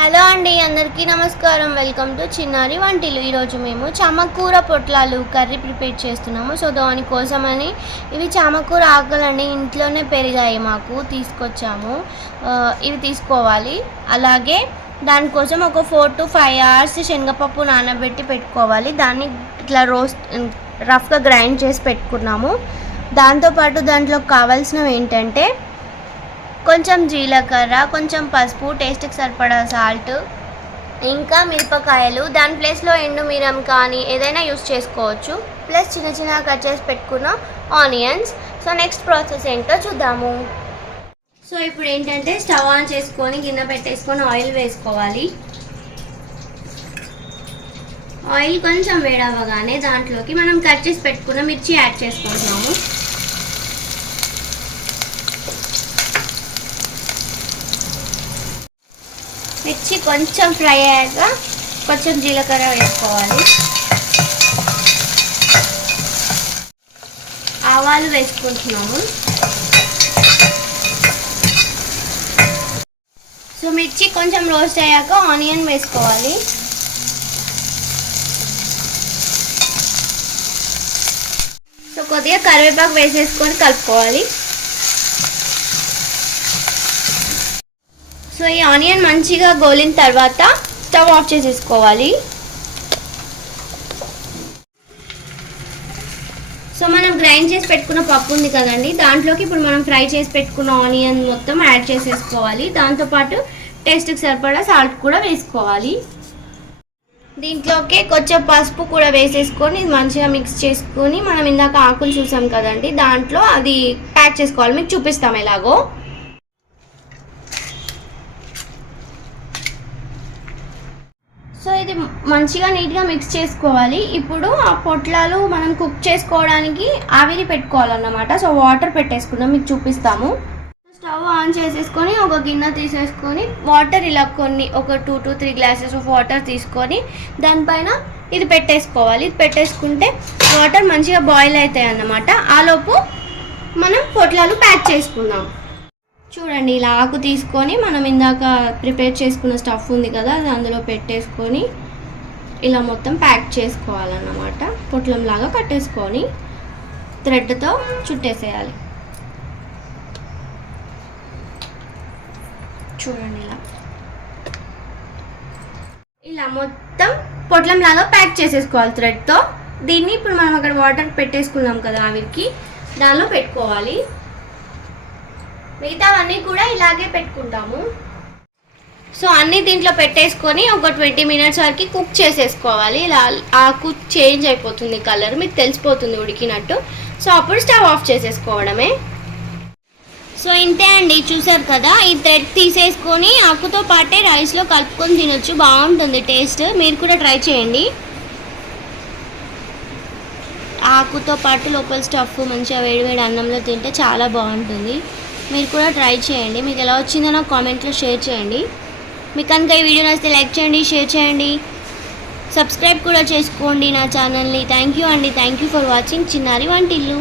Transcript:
Hello అండి, అందరికీ నమస్కారం. వెల్కమ్ టు చిన్నారి వంటిల్లు. ఈరోజు మేము చామకూర పొట్లాలు కర్రీ ప్రిపేర్ చేస్తున్నాము. సో దానికోసమని ఇవి చామకూర ఆకులండి, ఇంట్లోనే పెరిగాయి, మాకు తీసుకొచ్చాము. ఇవి తీసుకోవాలి. అలాగే దానికోసం ఒక 4 to 5 hours శనగపప్పు నానబెట్టి పెట్టుకోవాలి. దాన్ని ఇట్లా రఫ్గా గ్రైండ్ చేసి పెట్టుకున్నాము. దాంతోపాటు దాంట్లో కావాల్సినవి ఏంటంటే కొంచెం జీలకర్ర, కొంచెం పసుపు, టేస్ట్కి సరిపడా సాల్ట్, ఇంకా మిరపకాయలు. దాని ప్లేస్లో ఎండుమిరం కానీ ఏదైనా యూస్ చేసుకోవచ్చు. ప్లస్ చిన్న చిన్నగా కట్ చేసి పెట్టుకున్న ఆనియన్స్. సో నెక్స్ట్ ప్రాసెస్ ఏంటో చూద్దాము. సో ఇప్పుడు ఏంటంటే స్టవ్ ఆన్ చేసుకొని గిన్నె పెట్టేసుకొని ఆయిల్ వేసుకోవాలి. ఆయిల్ కొంచెం వేడవగానే దాంట్లోకి మనం కట్ చేసి పెట్టుకున్న మిర్చి యాడ్ చేసుకుంటున్నాము. మిర్చి కొంచెం ఫ్రై అయ్యాక కొంచెం జీలకర్ర వేసుకోవాలి. ఆవాలు వేసుకుంటున్నాము. సో మిర్చి కొంచెం రోస్ట్ అయ్యాక ఆనియన్ వేసుకోవాలి. సో కొద్దిగా కరివేపాకు వేసేసుకొని కలుపుకోవాలి. సో ఈ ఆనియన్ మంచిగా గోలిన తర్వాత స్టవ్ ఆఫ్ చేసేసుకోవాలి. సో మనం గ్రైండ్ చేసి పెట్టుకున్న పప్పు ఉంది కదండి, దాంట్లోకి ఇప్పుడు మనం ఫ్రై చేసి పెట్టుకున్న ఆనియన్ మొత్తం యాడ్ చేసేసుకోవాలి. దాంతోపాటు టేస్ట్కి సరిపడా సాల్ట్ కూడా వేసుకోవాలి. దీంట్లోకి కొంచెం పసుపు కూడా వేసేసుకొని ఇది మంచిగా మిక్స్ చేసుకొని మనం ఇందాక ఆకులు చూసాం కదండి, దాంట్లో అది ప్యాక్ చేసుకోవాలి. మీకు చూపిస్తాం ఎలాగో. సో ఇది మంచిగా నీట్గా మిక్స్ చేసుకోవాలి. ఇప్పుడు ఆ పొట్లాలు మనం కుక్ చేసుకోవడానికి ఆవిరి పెట్టుకోవాలన్నమాట. సో వాటర్ పెట్టేసుకుందాం, మీకు చూపిస్తాము. స్టవ్ ఆన్ చేసేసుకొని ఒక గిన్నె తీసేసుకొని వాటర్ ఇలా ఒక 2 to 3 glasses ఆఫ్ వాటర్ తీసుకొని దానిపైన ఇది పెట్టేసుకోవాలి. ఇది పెట్టేసుకుంటే వాటర్ మంచిగా బాయిల్ అవుతాయి అన్నమాట. ఆలోపు మనం పొట్లాలు ప్యాక్ చేసుకుందాం. చూడండి, ఇలా ఆకు తీసుకొని మనం ఇందాక ప్రిపేర్ చేసుకున్న స్టఫ్ ఉంది కదా, అది అందులో పెట్టేసుకొని ఇలా మొత్తం ప్యాక్ చేసుకోవాలన్నమాట. పొట్లంలాగా కట్టేసుకొని థ్రెడ్తో చుట్టేసేయాలి. చూడండి, ఇలా మొత్తం పొట్లంలాగా ప్యాక్ చేసేసుకోవాలి థ్రెడ్తో. దీన్ని ఇప్పుడు మనం అక్కడ వాటర్ పెట్టేసుకున్నాం కదా ఆవిరికి, దానిలో పెట్టుకోవాలి. మిగతావన్నీ కూడా ఇలాగే పెట్టుకుంటాము. సో అన్నీ దీంట్లో పెట్టేసుకొని ఒక 20 minutes వరకు కుక్ చేసేసుకోవాలి. ఇలా ఆకు చేంజ్ అయిపోతుంది కలర్, మీకు తెలిసిపోతుంది ఉడికినట్టు. సో అప్పుడు స్టవ్ ఆఫ్ చేసేసుకోవడమే. సో ఇంతే అండి, చూసారు కదా. ఈ థ్రెడ్ తీసేసుకొని ఆకుతో పాటే రైస్లో కలుపుకొని తినొచ్చు, బాగుంటుంది టేస్ట్. మీరు కూడా ట్రై చేయండి. ఆకుతో పాటు లోపల స్టఫ్ మంచిగా వేడివేడి అన్నంలో తింటే చాలా బాగుంటుంది. మీరు కూడా ట్రై చేయండి. మీకు ఎలా వచ్చిందో నాకు కామెంట్లో షేర్ చేయండి. మీకు కనుక ఈ వీడియో నచ్చితే లైక్ చేయండి, షేర్ చేయండి, సబ్స్క్రైబ్ కూడా చేసుకోండి నా ఛానల్ని. థ్యాంక్ యూ అండి. థ్యాంక్ యూ ఫర్ వాచింగ్ చిన్నారి వంటిల్లు.